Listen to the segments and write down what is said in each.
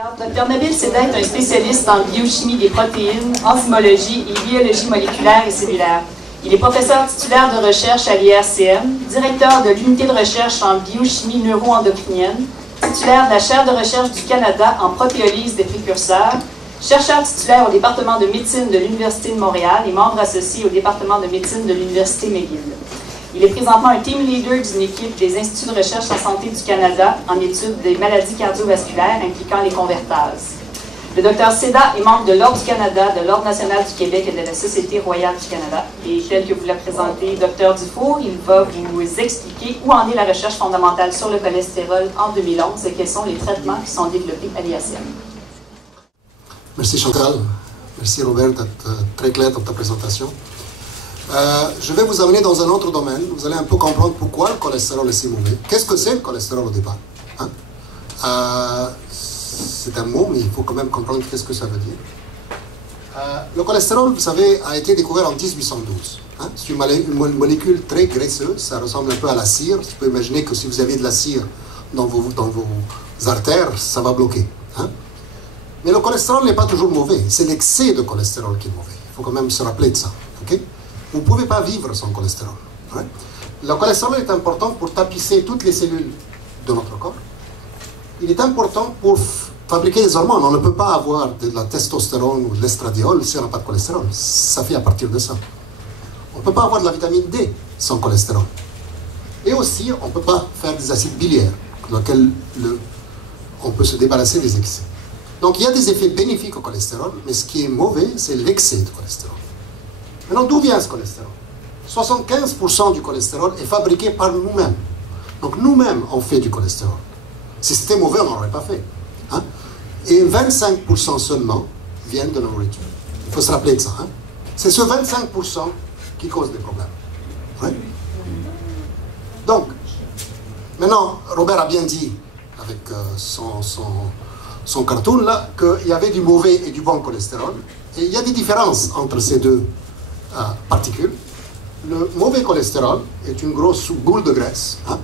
Alors, Dr Nabil Seda est un spécialiste en biochimie des protéines, enzymologie et biologie moléculaire et cellulaire. Il est professeur titulaire de recherche à l'IRCM, directeur de l'unité de recherche en biochimie neuro-endocrinienne, titulaire de la chaire de recherche du Canada en protéolyse des précurseurs, chercheur titulaire au département de médecine de l'Université de Montréal et membre associé au département de médecine de l'Université McGill. Il est présentement un team leader d'une équipe des Instituts de recherche en santé du Canada en études des maladies cardiovasculaires impliquant les convertases. Le Dr Seda est membre de l'Ordre du Canada, de l'Ordre national du Québec et de la Société royale du Canada. Et tel que vous l'a présenté Dr Dufour, il va vous expliquer où en est la recherche fondamentale sur le cholestérol en 2011 et quels sont les traitements qui sont développés à l'IACM. Merci Chantal, merci Robert d'être très clair dans ta présentation. Je vais vous amener dans un autre domaine. Vous allez un peu comprendre pourquoi le cholestérol est si mauvais. Qu'est-ce que c'est le cholestérol au départ, hein? C'est un mot, mais il faut quand même comprendre qu'est-ce que ça veut dire. Le cholestérol, vous savez, a été découvert en 1812. Hein? C'est une molécule très graisseuse, ça ressemble un peu à la cire. Vous pouvez imaginer que si vous avez de la cire dans vos artères, ça va bloquer. Hein? Mais le cholestérol n'est pas toujours mauvais, c'est l'excès de cholestérol qui est mauvais. Il faut quand même se rappeler de ça. Okay? Vous ne pouvez pas vivre sans cholestérol. Hein? Le cholestérol est important pour tapisser toutes les cellules de notre corps. Il est important pour fabriquer des hormones. On ne peut pas avoir de la testostérone ou de l'estradiol si on n'a pas de cholestérol. Ça fait à partir de ça. On ne peut pas avoir de la vitamine D sans cholestérol. Et aussi, on ne peut pas faire des acides biliaires, dans lesquels on peut se débarrasser des excès. Donc il y a des effets bénéfiques au cholestérol, mais ce qui est mauvais, c'est l'excès de cholestérol. Maintenant, d'où vient ce cholestérol? 75% du cholestérol est fabriqué par nous-mêmes. Donc nous-mêmes, on fait du cholestérol. Si c'était mauvais, on n'en aurait pas fait. Hein? Et 25% seulement viennent de la nourriture. Il faut se rappeler de ça. Hein? C'est ce 25% qui cause des problèmes. Ouais? Donc, maintenant, Robert a bien dit, avec son cartoon là, qu'il y avait du mauvais et du bon cholestérol. Et il y a des différences entre ces deux particules. Le mauvais cholestérol est une grosse boule de graisse, hein,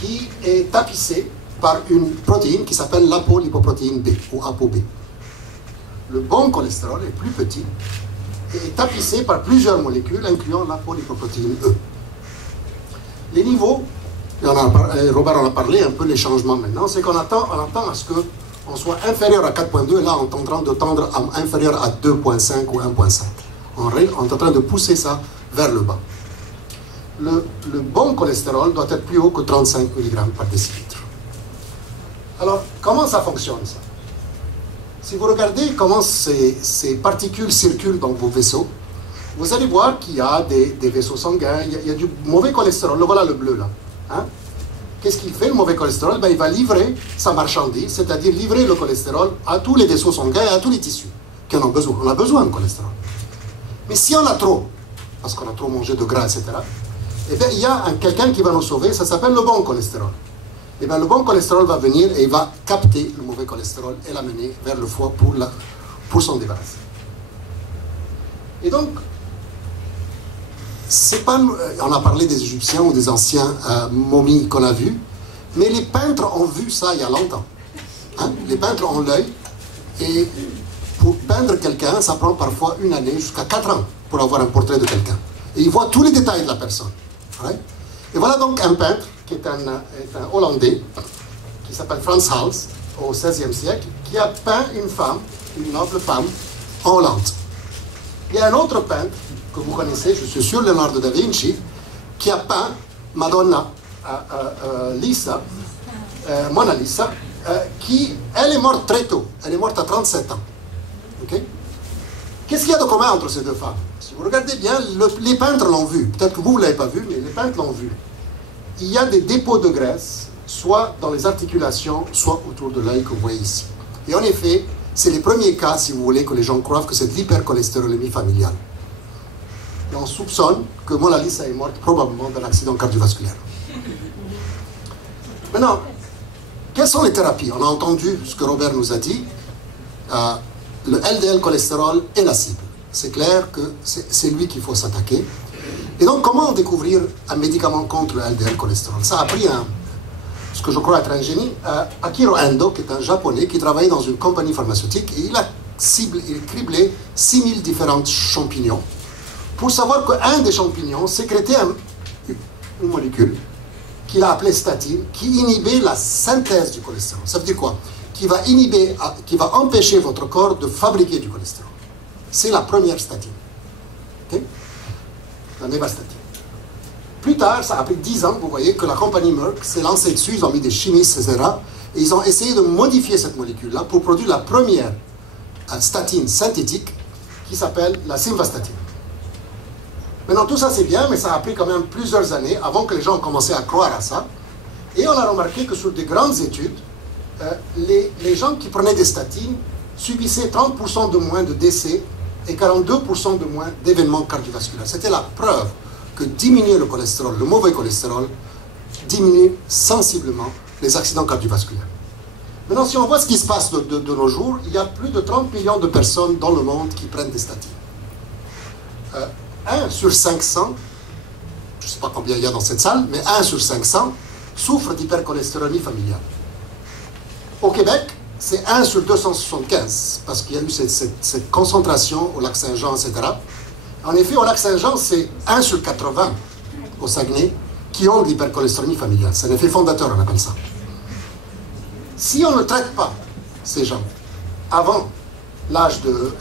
qui est tapissée par une protéine qui s'appelle l'apolipoprotéine B, ou ApoB. Le bon cholestérol est plus petit et est tapissé par plusieurs molécules, incluant l'apolipoprotéine E. Les niveaux, Robert en a parlé un peu, les changements maintenant, c'est qu'on attend à ce qu'on soit inférieur à 4.2, et là on est en train de tendre à inférieur à 2.5 ou 1.5. On est en train de pousser ça vers le bas. Le bon cholestérol doit être plus haut que 35 mg par décilitre. Alors, comment ça fonctionne, ça? Si vous regardez comment ces particules circulent dans vos vaisseaux, vous allez voir qu'il y a des vaisseaux sanguins, il y a du mauvais cholestérol. Le voilà, le bleu, là. Hein? Qu'est-ce qu'il fait, le mauvais cholestérol? Ben, il va livrer sa marchandise, c'est-à-dire livrer le cholestérol à tous les vaisseaux sanguins et à tous les tissus qui en ont besoin. On a besoin de cholestérol. Mais si on a trop, parce qu'on a trop mangé de gras, etc., eh bien, il y a quelqu'un qui va nous sauver, ça s'appelle le bon cholestérol. Eh bien, le bon cholestérol va venir et il va capter le mauvais cholestérol et l'amener vers le foie pour s'en débarrasser. Et donc, c'est pas, on a parlé des Égyptiens ou des anciens momies qu'on a vus, mais les peintres ont vu ça il y a longtemps. Hein? Les peintres ont l'œil, et pour peindre quelqu'un, ça prend parfois 1 année, jusqu'à 4 ans, pour avoir un portrait de quelqu'un. Et ils voient tous les détails de la personne. Right? Et voilà donc un peintre, qui est un Hollandais, qui s'appelle Frans Hals, au XVIe siècle, qui a peint une femme, une noble femme, en Hollande. Il y a un autre peintre, que vous connaissez, je suis sûr, Leonardo da Vinci, qui a peint Madonna Mona Lisa, qui, elle est morte très tôt, elle est morte à 37 ans. Okay? Qu'est-ce qu'il y a de commun entre ces deux femmes? Si vous regardez bien, les peintres l'ont vu, peut-être que vous ne l'avez pas vu, mais les peintres l'ont vu. Il y a des dépôts de graisse, soit dans les articulations, soit autour de l'œil que vous voyez ici. Et en effet, c'est les premiers cas, si vous voulez, que les gens croient que c'est de l'hypercholestérolémie familiale. Et on soupçonne que Mona Lisa est morte probablement d'un accident cardiovasculaire. Maintenant, quelles sont les thérapies? On a entendu ce que Robert nous a dit. Le LDL cholestérol est la cible. C'est clair que c'est lui qu'il faut s'attaquer. Et donc, comment découvrir un médicament contre le LDL cholestérol? Ça a pris ce que je crois être un génie, Akiro Endo, qui est un japonais qui travaillait dans une compagnie pharmaceutique, et il a criblé 6000 différents champignons pour savoir qu'un des champignons sécrétait une molécule qu'il a appelée statine, qui inhibait la synthèse du cholestérol. Ça veut dire quoi? Qui va empêcher votre corps de fabriquer du cholestérol. C'est la première statine. Okay? La névastatine. Plus tard, ça a pris 10 ans, vous voyez que la compagnie Merck s'est lancée dessus, ils ont mis des chimistes, etc. Et ils ont essayé de modifier cette molécule-là pour produire la première statine synthétique qui s'appelle la simvastatine. Maintenant, tout ça c'est bien, mais ça a pris quand même plusieurs années avant que les gens ont commencé à croire à ça. Et on a remarqué que sur de grandes études, les gens qui prenaient des statines subissaient 30% de moins de décès et 42% de moins d'événements cardiovasculaires. C'était la preuve que diminuer le cholestérol, le mauvais cholestérol, diminue sensiblement les accidents cardiovasculaires. Maintenant, si on voit ce qui se passe de nos jours, il y a plus de 30 millions de personnes dans le monde qui prennent des statines. 1 sur 500, je ne sais pas combien il y a dans cette salle, mais 1 sur 500 souffre d'hypercholestérolémie familiale. Au Québec, c'est 1 sur 275, parce qu'il y a eu cette concentration au lac Saint-Jean, etc. En effet, au lac Saint-Jean, c'est 1 sur 80 au Saguenay qui ont de l'hypercholestérolémie familiale. C'est un effet fondateur, on appelle ça. Si on ne traite pas ces gens avant l'âge de...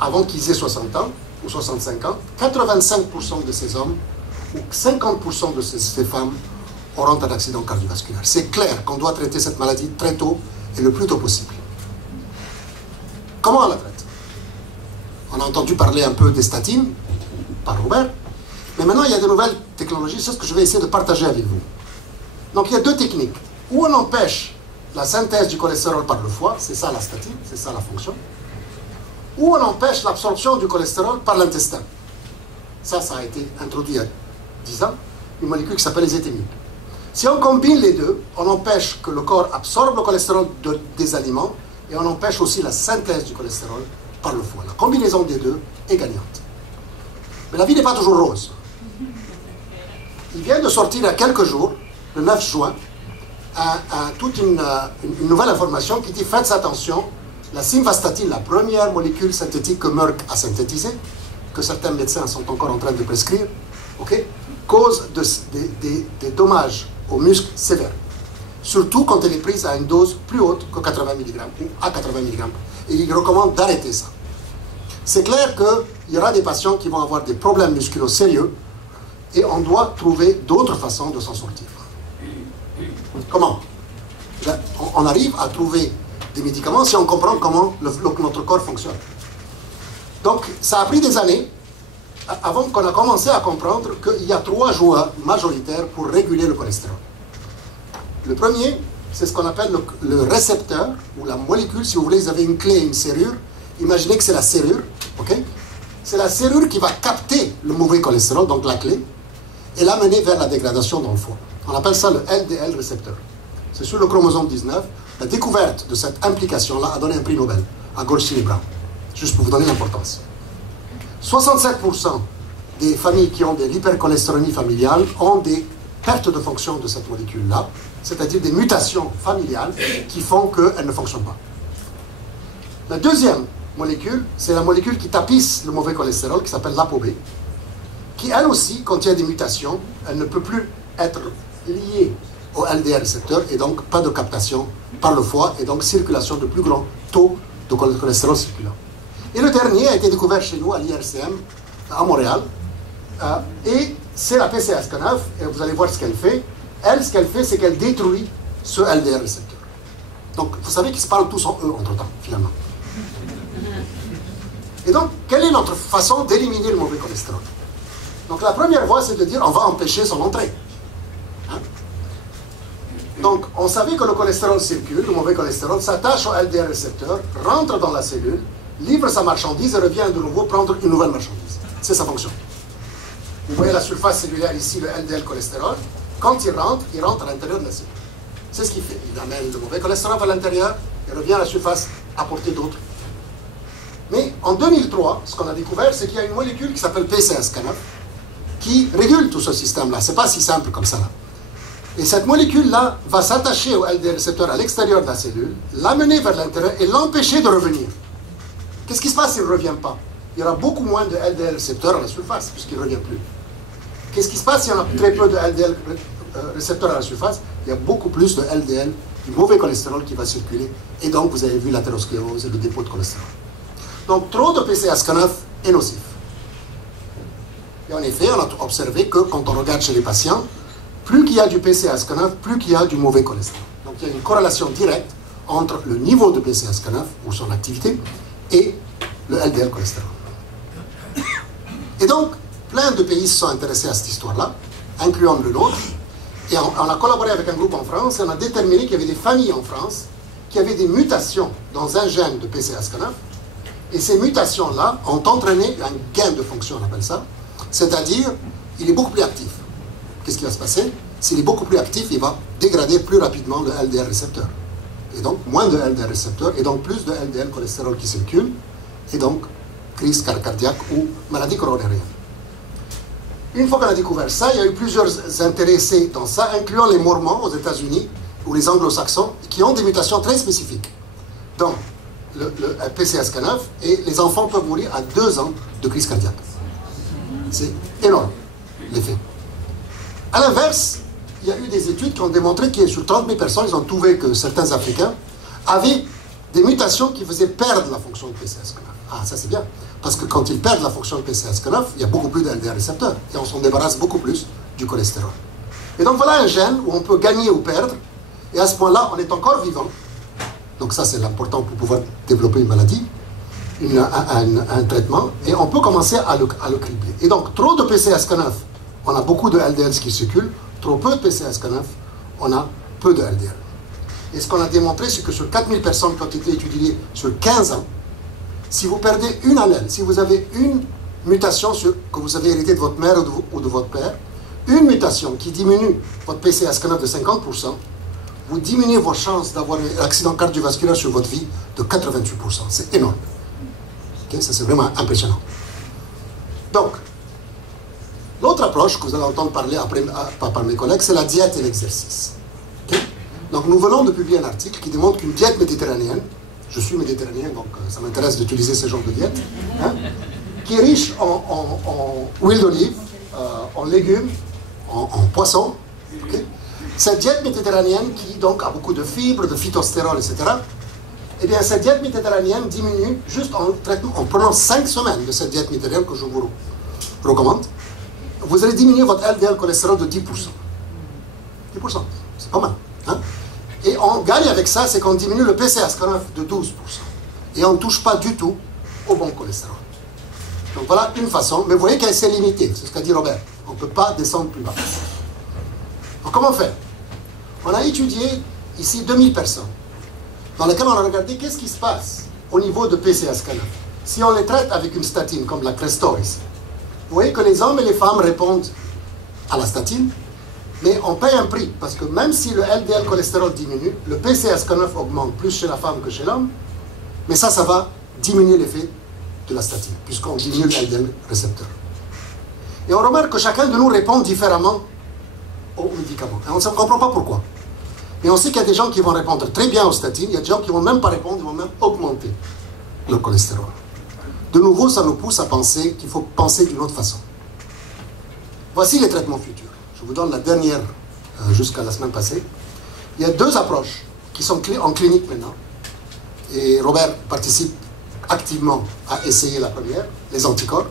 avant qu'ils aient 60 ans ou 65 ans, 85% de ces hommes ou 50% de ces femmes auront un accident cardiovasculaire. C'est clair qu'on doit traiter cette maladie très tôt et le plus tôt possible. Comment on la traite? On a entendu parler un peu des statines par Robert, mais maintenant il y a de nouvelles technologies, c'est ce que je vais essayer de partager avec vous. Donc il y a deux techniques. Ou on empêche la synthèse du cholestérol par le foie, c'est ça la statine, c'est ça la fonction. Ou on empêche l'absorption du cholestérol par l'intestin. Ça a été introduit il y a 10 ans, une molécule qui s'appelle les éthymides. Si on combine les deux, on empêche que le corps absorbe le cholestérol des aliments et on empêche aussi la synthèse du cholestérol par le foie. La combinaison des deux est gagnante. Mais la vie n'est pas toujours rose. Il vient de sortir il y a quelques jours, le 9 juin, toute une nouvelle information qui dit « Faites attention, la simvastatine, la première molécule synthétique que Merck a synthétisée, que certains médecins sont encore en train de prescrire, cause des dommages aux muscles sévères. Surtout quand elle est prise à une dose plus haute que 80 mg ou à 80 mg. Et il recommande d'arrêter ça. C'est clair qu'il y aura des patients qui vont avoir des problèmes musculeux sérieux et on doit trouver d'autres façons de s'en sortir. Comment? On arrive à trouver des médicaments si on comprend comment notre corps fonctionne. Donc, ça a pris des années avant qu'on a commencé à comprendre qu'il y a 3 joueurs majoritaires pour réguler le cholestérol. Le premier, c'est ce qu'on appelle le récepteur, ou la molécule. Si vous voulez, vous avez une clé et une serrure. Imaginez que c'est la serrure, ok? C'est la serrure qui va capter le mauvais cholestérol, donc la clé, et l'amener vers la dégradation dans le foie. On appelle ça le LDL récepteur. C'est sur le chromosome 19. La découverte de cette implication-là a donné un prix Nobel à Goldstein et Brown. Juste pour vous donner l'importance. 67% des familles qui ont de l'hypercholestérolémie familiale ont des pertes de fonction de cette molécule-là, c'est-à-dire des mutations familiales qui font qu'elle ne fonctionne pas. La deuxième molécule, c'est la molécule qui tapisse le mauvais cholestérol, qui s'appelle l'ApoB, qui elle aussi contient des mutations. Elle ne peut plus être liée au LDL récepteur et donc pas de captation par le foie et donc circulation de plus grands taux de cholestérol circulant. Et le dernier a été découvert chez nous à l'IRCM à Montréal et c'est la PCSK9 et vous allez voir ce qu'elle fait. Elle, ce qu'elle fait, c'est qu'elle détruit ce LDL récepteur. Donc, vous savez qu'ils se parlent tous en eux entre-temps, finalement. Et donc, quelle est notre façon d'éliminer le mauvais cholestérol? Donc, la première voie, c'est de dire on va empêcher son entrée. Donc, on savait que le cholestérol circule, le mauvais cholestérol s'attache au LDL récepteur, rentre dans la cellule, livre sa marchandise et revient de nouveau prendre une nouvelle marchandise. C'est sa fonction. Vous voyez la surface cellulaire ici, le LDL cholestérol. Quand il rentre à l'intérieur de la cellule. C'est ce qu'il fait. Il amène le mauvais cholestérol à l'intérieur et revient à la surface apporter d'autres. Mais en 2003, ce qu'on a découvert, c'est qu'il y a une molécule qui s'appelle PCSK9 qui régule tout ce système-là. Ce n'est pas si simple comme ça. Là. Et cette molécule-là va s'attacher au LDL récepteur à l'extérieur de la cellule, l'amener vers l'intérieur et l'empêcher de revenir. Qu'est-ce qui se passe s'il ne revient pas? Il y aura beaucoup moins de LDL récepteurs à la surface, puisqu'il ne revient plus. Qu'est-ce qui se passe s'il y en a très peu de LDL récepteurs à la surface? Il y a beaucoup plus de LDL, du mauvais cholestérol qui va circuler. Et donc, vous avez vu l'athérosclérose et le dépôt de cholestérol. Donc, trop de PCSK9 est nocif. Et en effet, on a observé que quand on regarde chez les patients, plus qu'il y a du PCSK9, plus qu'il y a du mauvais cholestérol. Donc, il y a une corrélation directe entre le niveau de PCSK9 ou son activité et le LDL cholestérol. Et donc, plein de pays se sont intéressés à cette histoire-là, incluant le nôtre. Et on a collaboré avec un groupe en France et on a déterminé qu'il y avait des familles en France qui avaient des mutations dans un gène de PCSK9. Et ces mutations-là ont entraîné un gain de fonction, on appelle ça. C'est-à-dire, il est beaucoup plus actif. Qu'est-ce qui va se passer? S'il est beaucoup plus actif, il va dégrader plus rapidement le LDL récepteur. Et donc, moins de LDL récepteur, et donc plus de LDL cholestérol qui circule, et donc, crise cardiaque ou maladie coronarienne. Une fois qu'on a découvert ça, il y a eu plusieurs intéressés dans ça, incluant les Mormons aux États-Unis, ou les Anglo-Saxons, qui ont des mutations très spécifiques dans le PCSK9, et les enfants peuvent mourir à 2 ans de crise cardiaque. C'est énorme, l'effet. À l'inverse, il y a eu des études qui ont démontré que sur 30 000 personnes, ils ont trouvé que certains Africains avaient des mutations qui faisaient perdre la fonction de PCSK9. Ah, ça c'est bien, parce que quand ils perdent la fonction de PCSK9, il y a beaucoup plus de LDL récepteurs, et on s'en débarrasse beaucoup plus du cholestérol. Et donc voilà un gène où on peut gagner ou perdre, et à ce point-là, on est encore vivant. Donc ça c'est l'important pour pouvoir développer une maladie, un traitement, et on peut commencer à le cribler. Et donc trop de PCSK9, on a beaucoup de LDL qui circulent, trop peu de PCSK9, on a peu de LDL. Et ce qu'on a démontré, c'est que sur 4000 personnes qui ont été étudiées sur 15 ans, si vous perdez une allèle, si vous avez une mutation que vous avez héritée de votre mère ou de votre père, une mutation qui diminue votre PCSK9 de 50%, vous diminuez vos chances d'avoir un accident cardiovasculaire sur votre vie de 88%. C'est énorme. Okay? Ça, c'est vraiment impressionnant. Donc, l'autre approche que vous allez entendre parler après, par mes collègues, c'est la diète et l'exercice. Okay? Donc, nous venons de publier un article qui démontre qu'une diète méditerranéenne, je suis méditerranéen, donc ça m'intéresse d'utiliser ce genre de diète, hein, qui est riche en huile d'olive, en légumes, en poissons. Okay? Cette diète méditerranéenne qui donc a beaucoup de fibres, de phytostérol, etc., eh bien cette diète méditerranéenne diminue juste en prenant 5 semaines de cette diète méditerranéenne que je vous recommande. Vous allez diminuer votre LDL cholestérol de 10%. 10%, c'est pas mal. Hein? Et on gagne avec ça, c'est qu'on diminue le PCSK9 de 12%. Et on ne touche pas du tout au bon cholestérol. Donc voilà une façon, mais vous voyez qu'elle s'est limitée, c'est ce qu'a dit Robert. On ne peut pas descendre plus bas. Donc comment faire? On a étudié ici 2000 personnes, dans lesquelles on a regardé qu'est-ce qui se passe au niveau de PCSK9. Si on les traite avec une statine, comme la Crestor ici, vous voyez que les hommes et les femmes répondent à la statine, mais on paye un prix, parce que même si le LDL cholestérol diminue, le PCSK9 augmente plus chez la femme que chez l'homme, mais ça va diminuer l'effet de la statine, puisqu'on diminue le LDL récepteur. Et on remarque que chacun de nous répond différemment aux médicaments. Et on ne comprend pas pourquoi. Mais on sait qu'il y a des gens qui vont répondre très bien aux statines, il y a des gens qui ne vont même pas répondre, ils vont même augmenter le cholestérol. De nouveau, ça nous pousse à penser qu'il faut penser d'une autre façon. Voici les traitements futurs. Je vous donne la dernière jusqu'à la semaine passée. Il y a 2 approches qui sont en clinique maintenant. Et Robert participe activement à essayer la première, les anticorps.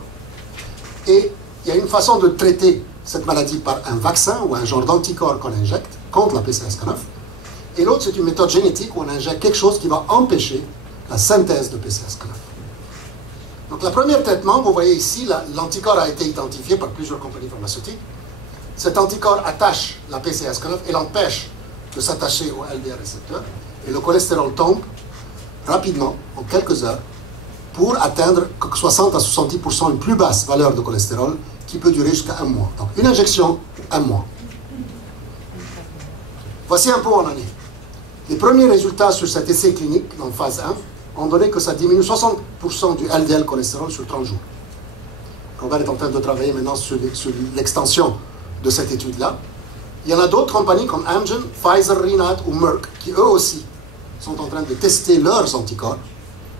Et il y a une façon de traiter cette maladie par un vaccin ou un genre d'anticorps qu'on injecte contre la PCSK9. Et l'autre, c'est une méthode génétique où on injecte quelque chose qui va empêcher la synthèse de PCSK9. Donc, le premier traitement, vous voyez ici, l'anticorps a été identifié par plusieurs compagnies pharmaceutiques. Cet anticorps attache la PCSK9 et l'empêche de s'attacher au LDL récepteur. Et le cholestérol tombe rapidement, en quelques heures, pour atteindre 60 à 70% une plus basse valeur de cholestérol qui peut durer jusqu'à 1 mois. Donc, une injection, 1 mois. Voici un peu où on en est. Les premiers résultats sur cet essai clinique, en phase 1, ont donné que ça diminue 60% du LDL cholestérol sur 30 jours. Robert est en train de travailler maintenant sur l'extension de cette étude-là. Il y en a d'autres compagnies comme Amgen, Pfizer, Rinat ou Merck qui eux aussi sont en train de tester leurs anticorps.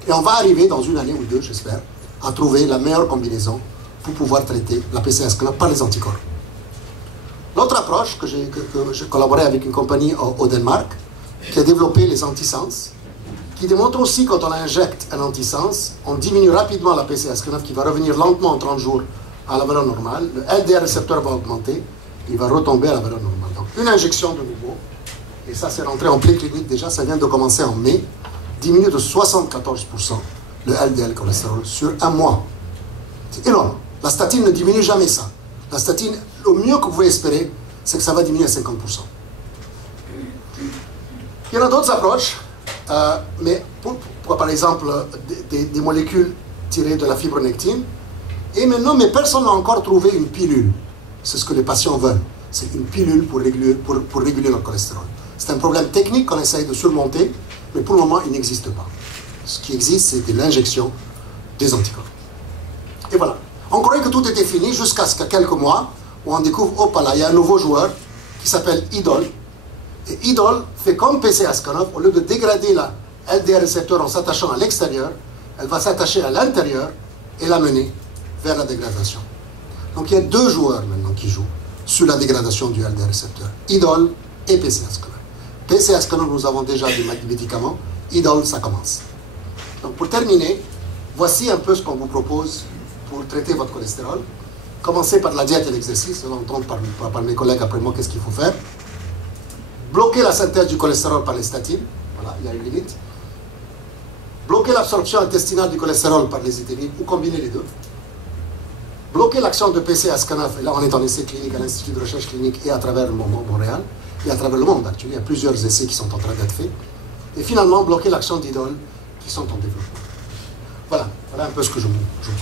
Et on va arriver dans une année ou deux, j'espère, à trouver la meilleure combinaison pour pouvoir traiter la PCSK9 par les anticorps. L'autre approche que j'ai collaboré avec une compagnie au Danemark qui a développé les antisens, qui démontre aussi quand on injecte un antisens, on diminue rapidement la PCSK9 qui va revenir lentement en 30 jours à la valeur normale, le LDR récepteur va augmenter, il va retomber à la valeur normale. Donc une injection de nouveau, et ça c'est rentré en préclinique déjà, ça vient de commencer en mai, diminue de 74% le LDL cholestérol sur un mois. C'est énorme. La statine ne diminue jamais ça. La statine, le mieux que vous pouvez espérer, c'est que ça va diminuer à 50%. Il y en a d'autres approches, mais pour par exemple des molécules tirées de la fibronectine. Et maintenant, mais personne n'a encore trouvé une pilule. C'est ce que les patients veulent. C'est une pilule pour réguler leur cholestérol. C'est un problème technique qu'on essaye de surmonter, mais pour le moment, il n'existe pas. Ce qui existe, c'est de l'injection des anticorps. Et voilà. On croyait que tout était fini jusqu'à ce qu'il y a quelques mois où on découvre, hop là, il y a un nouveau joueur qui s'appelle Idol. Et Idol fait comme PCSK9, au lieu de dégrader la LDR récepteur en s'attachant à l'extérieur, elle va s'attacher à l'intérieur et l'amener vers la dégradation. Donc il y a deux joueurs maintenant qui jouent sur la dégradation du LDR récepteur, Idol et PCSK9. PCSK9, nous avons déjà des médicaments, Idol, ça commence. Donc pour terminer, voici un peu ce qu'on vous propose pour traiter votre cholestérol. Commencez par la diète et l'exercice, vous allez entendre par mes collègues après moi qu'est-ce qu'il faut faire. Bloquer la synthèse du cholestérol par les statines, voilà, il y a une limite. Bloquer l'absorption intestinale du cholestérol par les étémines ou combiner les deux. Bloquer l'action de PCSK9, et là on est en essai clinique à l'Institut de recherche clinique et à travers le Montréal, et à travers le monde actuellement, il y a plusieurs essais qui sont en train d'être faits. Et finalement, bloquer l'action d'Idol qui sont en développement. Voilà un peu ce que je vous propose.